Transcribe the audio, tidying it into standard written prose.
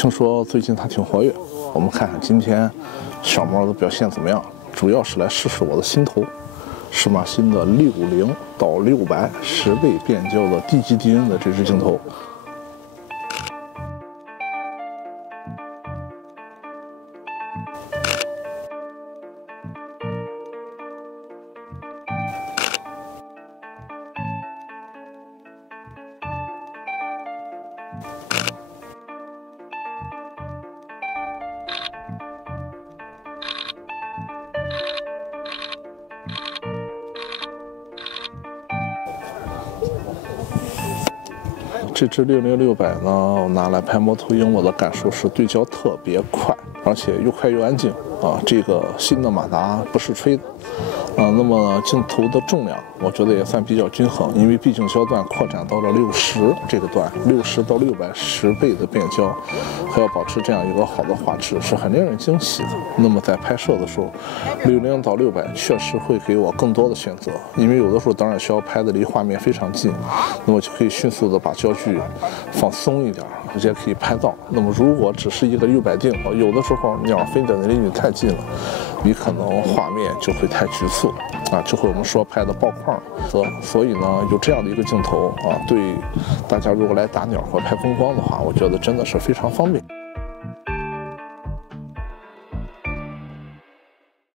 听说最近它挺活跃，我们看看今天小猫的表现怎么样。主要是来试试我的新头，适马新的60到600 10倍变焦的低级低音的这支镜头。这支60600呢，我拿来拍猫头鹰，我的感受是对焦特别快，而且又快又安静啊。这个新的马达不是吹的，那么镜头的重量我觉得也算比较均衡，因为毕竟焦段扩展到了60这个段，60到600 10倍的变焦，还要保持这样一个好的画质，是很令人惊喜的。那么在拍摄的时候，60到600确实会给我更多的选择，因为有的时候当然需要拍的离画面非常近，那么就可以迅速的把焦距放松一点，直接可以拍到。那么如果只是一个600定，有的时候鸟飞得离你太近了，你可能画面就会太局促啊，就会我们说拍的爆框。所以呢，有这样的一个镜头啊，对大家如果来打鸟或拍风光的话，我觉得真的是非常方便。